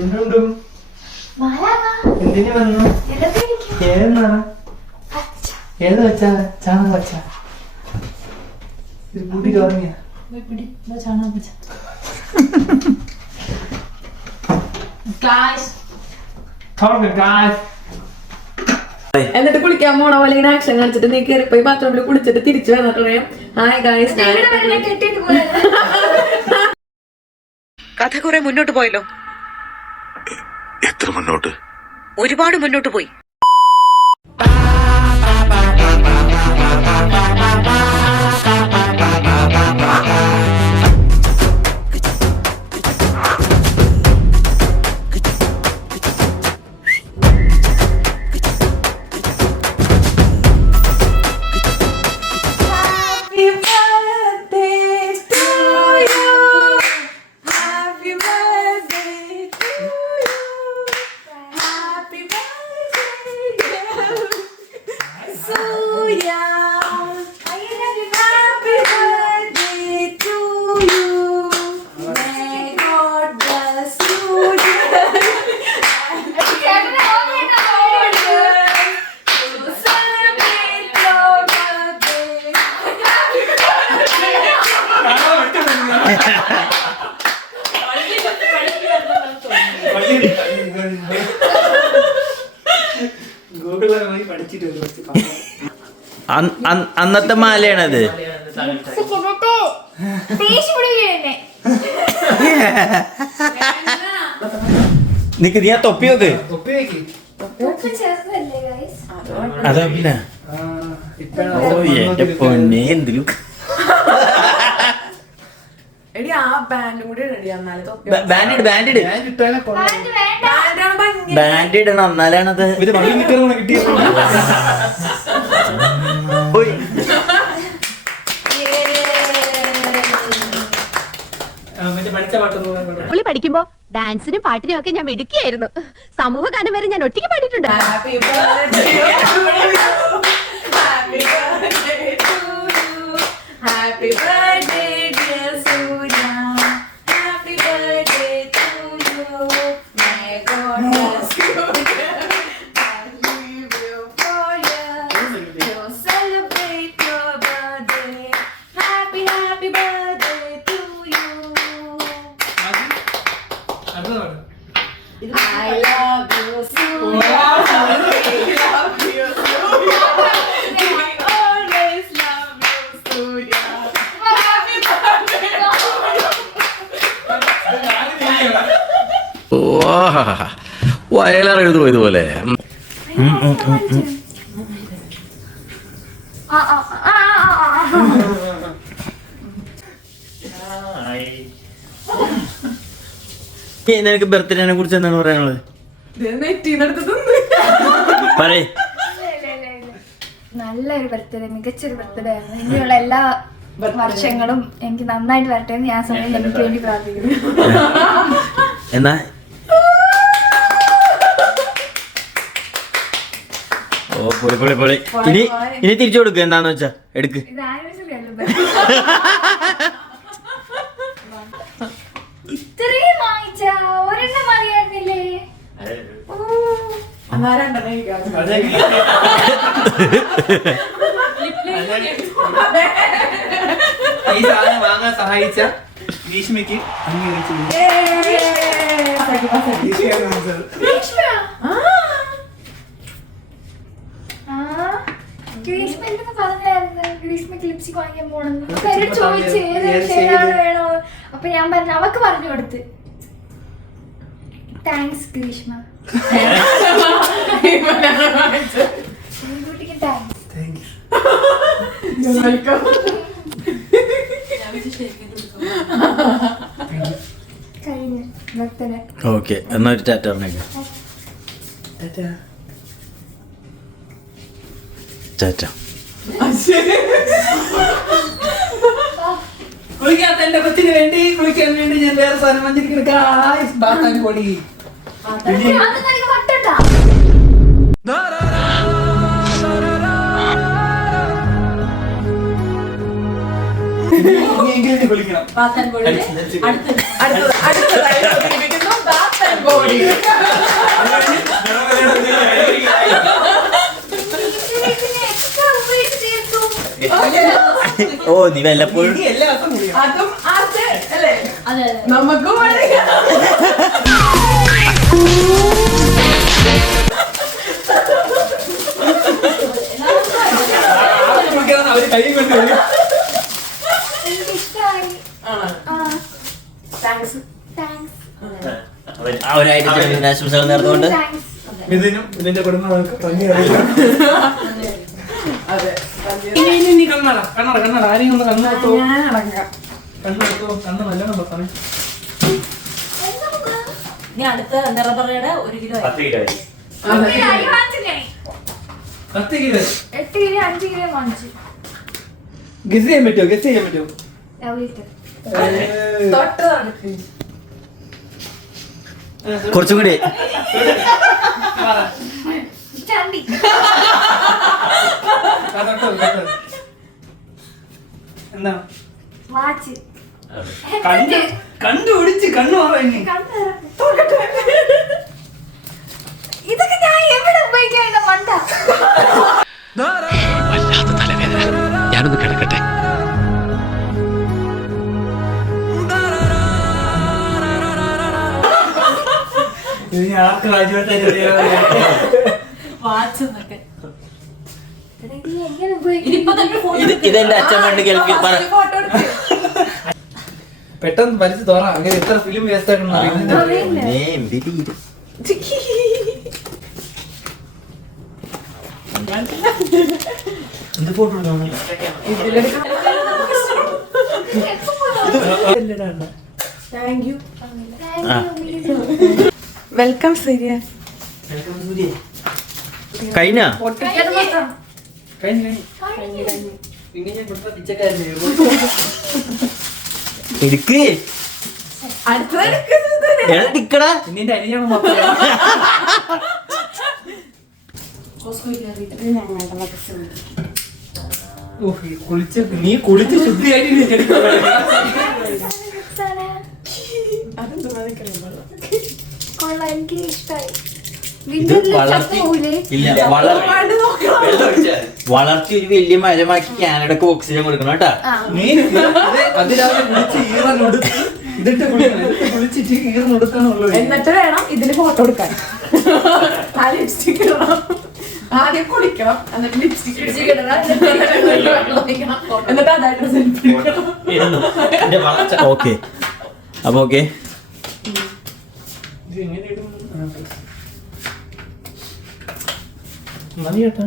എന്തിനു വന്നു? ഏത് വെച്ചാ? ചാണകം വെച്ചാ? കൂട്ടി ചോറങ്ങിയ ചാണകം വെച്ച. എന്നിട്ട് കുളിക്കാൻ പോണ പോലെ ഇങ്ങനെ ആക്ഷൻ കാണിച്ചിട്ട് നീ കയറിപ്പോയി ബാത്റൂമിൽ കുളിച്ചിട്ട് തിരിച്ചു വന്നിട്ട് ഹായ് ഗായ്സ്. കഥ കുറെ മുന്നോട്ട് പോയല്ലോ. എത്ര മുന്നോട്ട്? ഒരുപാട് മുന്നോട്ട് പോയി. അന്നത്തെ മാലയാണത്. നിക്ക് നീ ആ തൊപ്പി നോക്ക്. അതാ പിന്നെ എന്റെ പൊന്നെ എന്തിലും എടി ആ ബാൻഡും കൂടി റെഡി എന്നാലേ ബാൻഡ് ഇടണം എന്നാലാണത്. പുള്ളി പഠിക്കുമ്പോ ഡാൻസിനും പാട്ടിനും ഒക്കെ ഞാൻ മിടുക്കിയായിരുന്നു. സമൂഹ ഗാനം വരെ ഞാൻ ഒറ്റയ്ക്ക് പാടിയിട്ടുണ്ട്. വയലാർ പോയതുപോലെ. നിനക്ക് ബർത്ത്ഡേനെ കുറിച്ച് എന്താണ് പറയാനുള്ളത്? നല്ലൊരു ബർത്ത്ഡേ, മികച്ചൊരു ബർത്ത്ഡേ ആണ്. ഇനിയുള്ള എല്ലാ വർഷങ്ങളും എനിക്ക് നന്നായിട്ട് വരട്ടെ എന്ന് ഞാൻ സമയം എനിക്ക് വേണ്ടി പ്രാർത്ഥിക്കുന്നു. എന്നാ ഓ പൊളി പൊളി പൊളി. ഇനി തിരിച്ചു കൊടുക്കുക എന്താന്ന് വെച്ചാ എടുക്ക്. ഇത് ആനിവേഴ്സറി അല്ല, ഇത്രയും വാങ്ങിച്ച ഒരെണ്ണം മതിയായിരുന്നില്ലേ? ഈ സാധനം വാങ്ങാൻ സഹായിച്ച ഗ്രീഷ്മയ്ക്ക് ഗ്രീഷ്മ എന്തെന്ന് പറഞ്ഞായിരുന്നു ഗ്രീഷ്മയ്ക്ക് ലിപ്സ്റ്റിക് വാങ്ങിക്കാൻ പോണെന്ന് ചോദിച്ചു ഏത് ഷെയ്ഡാണ് വേണോ. അപ്പൊ ഞാൻ പറഞ്ഞു, അവക്ക് പറഞ്ഞു കൊടുത്ത്. താങ്ക്സ് ഗ്രീഷ്മ. കുട്ടിക്ക് താങ്ക്സ്. കഴിഞ്ഞു ഭക്തനെ. ഓക്കെ എന്നാ ഒരു ടാറ്റ പറഞ്ഞേക്കാം. ടാറ്റ. കുളിക്കാത്ത എന്റെ കൊച്ചിന് വേണ്ടി കുളിക്കാൻ വേണ്ടി ഞാൻ വേറെ സാധനം വന്നിരിക്കുന്ന പൊടി. കുളിക്കണം. എക്സ്ട്രാ ഉപയോഗിച്ച് തീർത്തു. ഓ നീ വല്ലപ്പോഴും ഇനി എല്ലാ ദിവസവും കുളിക്കണം. അതും ആർട്ട് അല്ലേ അതെ നമുക്കും ആദ്യം കുളിക്കണം അവര് കൈ കൊണ്ട് വരും. എനിക്ക് ഇഷ്ടമായി. താങ്ക്സ്. താങ്ക്സ്. ആ ഒരായിട്ട് ആശംസകൾ നേർന്നുകൊണ്ട് താങ്ക്സ്. ഇതിനും ഇതിന്റെ കുടുംബങ്ങൾക്ക് ഭംഗി അറിയില്ല. അതെ ഇനി കണ്ണട കണ്ണട കണ്ണട ആരെയും ഒന്ന് കണ്ണെടുത്തോ ഞാൻ അടങ്ങാം. കണ്ണെടുത്തോ കണ്ണ് നല്ലോണം വെക്കണേ. ഇനി അടുത്ത എന്താ പറയുക 1 കിലോ അരി വാങ്ങിച്ചില്ലേ? 10 കിലോ 8 കിലോ 5 കിലോ വാങ്ങിച്ചു. ഗസ് ചെയ്യാൻ പറ്റുമോ? ഗസ് ചെയ്യാൻ പറ്റുമോ? എവിടെയിട്ട്? തൊട്ട് നടക്ക്. കുറച്ചും കൂടി ചണ്ടി. എന്താണ് വാച്ച്. കണ്ടുപിടിച്ച് കണ്ണു മാറാ. ഇതൊക്കെ ഞാൻ എവിടെ ഉപയോഗിക്കാനുള്ള മണ്ട? വല്ലാത്ത തലവേദന. ഞാനൊന്ന് കിടക്കട്ടെ. ഇത് ഞാൻ ആർക്ക് രാജ്യമായിട്ട് വാച്ച് എന്നൊക്കെ എടാ, ഇത് എങ്ങനെ ഉപയോഗിക്കും? ഇനിയിപ്പോ തന്നെ ഫോൺ ഇതെന്റെ അച്ഛൻ പണ്ട് ഗൾഫിൽ പറ ഫോട്ടോ എടുക്ക്. പെട്ടെന്ന് വലിച്ചു തോറാം. അങ്ങനെ എത്ര ഫിലിം വേസ്റ്റ് ആക്കണം അറിയുന്നില്ല. അറിയില്ല. എന്ത് ഫോട്ടോ താങ്ക് യു. ആ. വെൽക്കം സൂര്യ. കഴിഞ്ഞ പൊട്ടിച്ചത് മാത്രം. കഴിഞ്ഞു. പിന്നെ ഞാൻ കൊടുത്ത പിച്ചക്കാരനെ എടുക്ക് അടുത്തത് എടുക്കുന്നത് എടുക്കടാ. നിന്റെ അനിയാണ് മൊത്തം. നീ കുളിച്ച് ശുദ്ധിയായിട്ട് നീ ചെടിക്ക് കൊള്ളാം, എനിക്ക് ഇഷ്ടമായി. ഇത് വളർത്തി ഇല്ല വളർത്തി ഒരു വലിയ മരമാക്കി കാനഡക്ക് ഓക്സിജൻ കൊടുക്കണം കേട്ടാ. നീ അതിരാവിലെ കുളിച്ച് ഈറനൊടുത്ത് ഇതിട്ട് കുളിക്കണം. ഇതിട്ട് കുളിച്ചിട്ട് ഈറനൊടുക്കാനുള്ളൂ. എന്നിട്ട് വേണം ഇതിന് ഫോട്ടോ എടുക്കാൻ. ആ ലിപ്സ്റ്റിക് ഇടണം. ആദ്യം കുളിക്കണം, എന്നിട്ട് ലിപ്സ്റ്റിക് ഇടണം, എന്നിട്ട് അതായിട്ട് സെൽഫി എടുക്കണം. ഓക്കെ അപ്പൊ ഓക്കെ ഇത് എങ്ങനെ ഇടും? മതി കേട്ടാ.